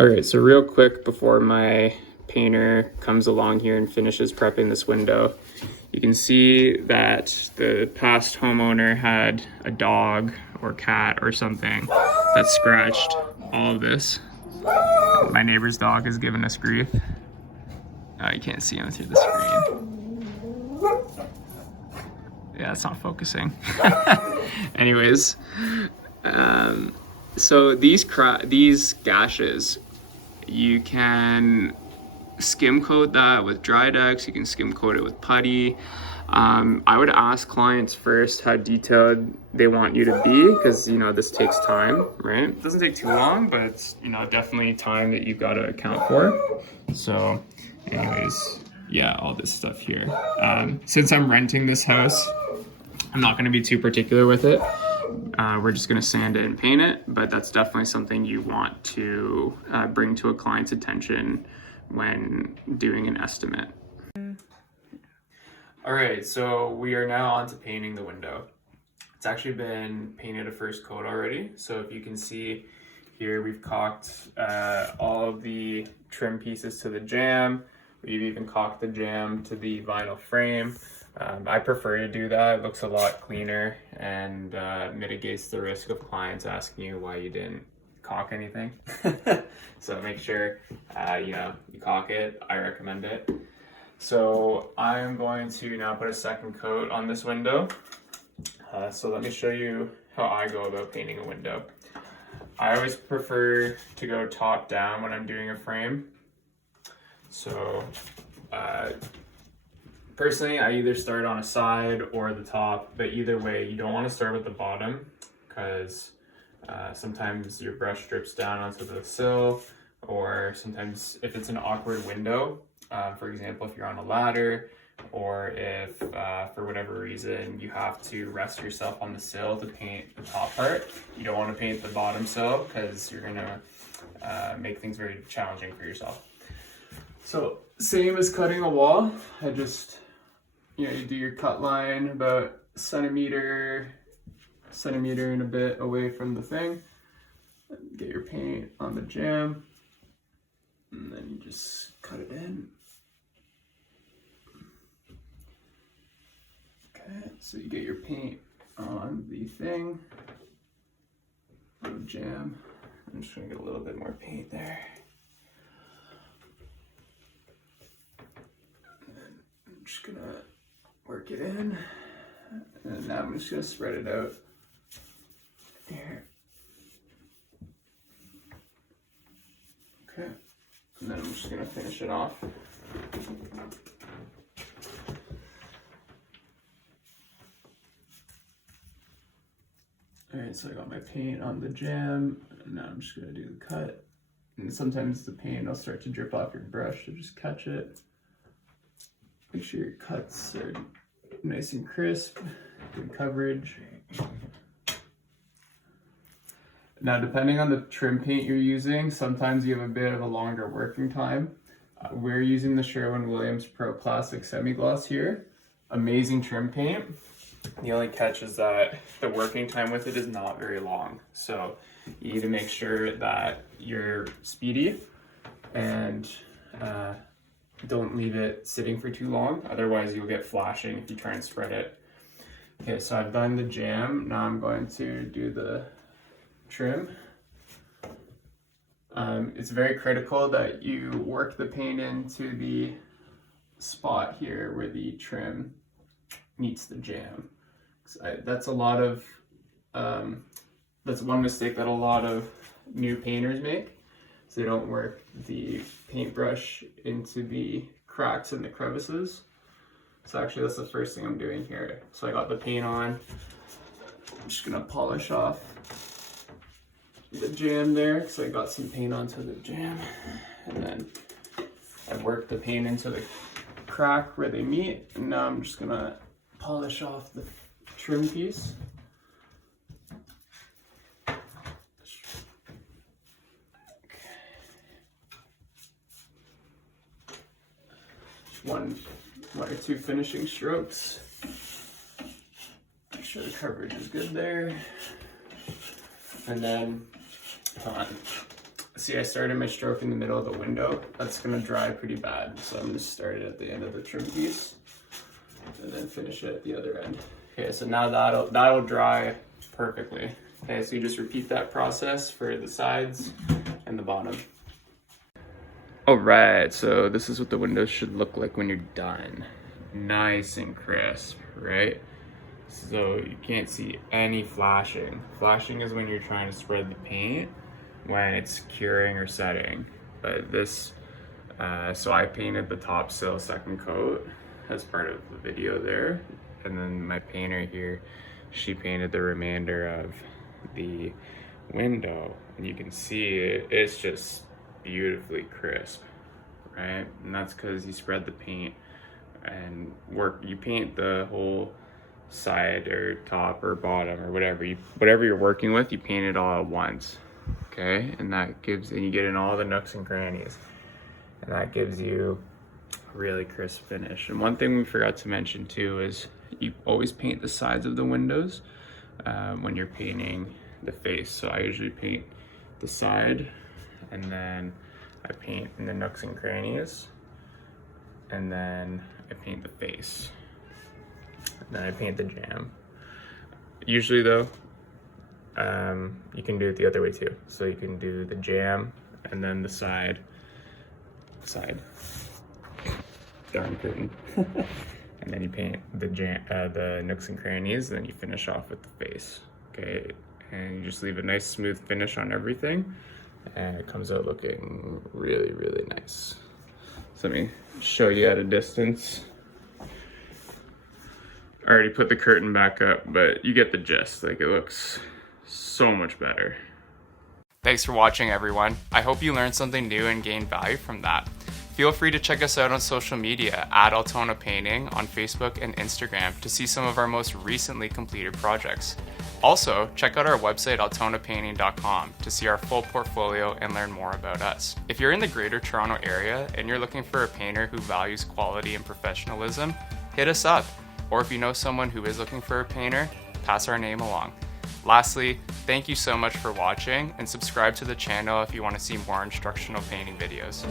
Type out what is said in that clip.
All right, so real quick before my painter comes along here and finishes prepping this window, you can see that the past homeowner had a dog or cat or something that scratched all of this. My neighbor's dog is giving us grief. You can't see him through the screen. Yeah, it's not focusing. Anyways, so these gashes, you can skim coat that with Drydex, you can skim coat it with putty. I would ask clients first how detailed they want you to be, because this takes time, right? It doesn't take too long, but it's definitely time that you've got to account for. So anyways, yeah, all this stuff here. Since I'm renting this house, I'm not going to be too particular with it. We're just going to sand it and paint it, but that's definitely something you want to bring to a client's attention when doing an estimate. All right, so we are now on to painting the window. It's actually been painted a first coat already. So if you can see here, we've caulked all of the trim pieces to the jamb. We've even caulked the jamb to the vinyl frame. I prefer to do that. It looks a lot cleaner and mitigates the risk of clients asking you why you didn't caulk anything. So make sure you caulk it. I recommend it. So I'm going to now put a second coat on this window. So let me show you how I go about painting a window. I always prefer to go top down when I'm doing a frame. So personally, I either start on a side or the top, but either way, you don't want to start with the bottom, because sometimes your brush drips down onto the sill, or sometimes if it's an awkward window, for example, if you're on a ladder, or if for whatever reason you have to rest yourself on the sill to paint the top part, you don't want to paint the bottom sill because you're going to make things very challenging for yourself. So same as cutting a wall, I just, you do your cut line about centimeter and a bit away from the thing. Get your paint on the jamb, and then you just cut it in. Okay, so you get your paint on the thing, on the jamb. I'm just gonna get a little bit more paint there. And then I'm just gonna work it in, and now I'm just gonna spread it out here. Okay, and then I'm just gonna finish it off. All right, so I got my paint on the jamb, and now I'm just gonna do the cut. And sometimes the paint will start to drip off your brush, so just catch it. Make sure your cuts are nice and crisp, good coverage. Now, depending on the trim paint you're using, sometimes you have a bit of a longer working time. We're using the Sherwin-Williams Pro Plastic Semi-Gloss here. Amazing trim paint. The only catch is that the working time with it is not very long. So you need to make sure that you're speedy and don't leave it sitting for too long. Otherwise you'll get flashing if you try and spread it. Okay, so I've done the jamb. Now I'm going to do the trim. It's very critical that you work the paint into the spot here where the trim meets the jamb. That's one mistake that a lot of new painters make. So they don't work the paintbrush into the cracks and the crevices. So actually that's the first thing I'm doing here. So I got the paint on. I'm just gonna polish off the jamb there, so I got some paint onto the jamb, and then I worked the paint into the crack where they meet, and now I'm just gonna polish off the trim piece. One or two finishing strokes. Make sure the coverage is good there. And then see, I started my stroke in the middle of the window. That's gonna dry pretty bad, so I'm gonna start it at the end of the trim piece and then finish it at the other end. Okay, so now that'll dry perfectly. Okay, so you just repeat that process for the sides and the bottom. All right, so this is what the windows should look like when you're done. Nice and crisp, right? So you can't see any flashing. Flashing is when you're trying to spread the paint when it's curing or setting. But this, so I painted the top sill second coat as part of the video there. And then my painter here, she painted the remainder of the window. And you can see it's just beautifully crisp, right? And that's because you spread the paint and you paint the whole side or top or bottom or whatever you're working with, you paint it all at once. Okay, and you get in all the nooks and crannies, and that gives you a really crisp finish. And one thing we forgot to mention too is you always paint the sides of the windows when you're painting the face. So I usually paint the side, and then I paint in the nooks and crannies, and then I paint the face, and then I paint the jamb. Usually though, you can do it the other way too. So you can do the jamb and then the side. Darn curtain. And then you paint the nooks and crannies, and then you finish off with the face. Okay, and you just leave a nice smooth finish on everything, and it comes out looking really, really nice. So let me show you at a distance. I already put the curtain back up, but you get the gist. Like, it looks so much better. Thanks for watching, everyone. I hope you learned something new and gained value from that. Feel free to check us out on social media at Altona Painting on Facebook and Instagram to see some of our most recently completed projects. Also, check out our website altonapainting.com to see our full portfolio and learn more about us. If you're in the Greater Toronto area and you're looking for a painter who values quality and professionalism, hit us up. Or if you know someone who is looking for a painter, pass our name along. Lastly, thank you so much for watching, and subscribe to the channel if you want to see more instructional painting videos.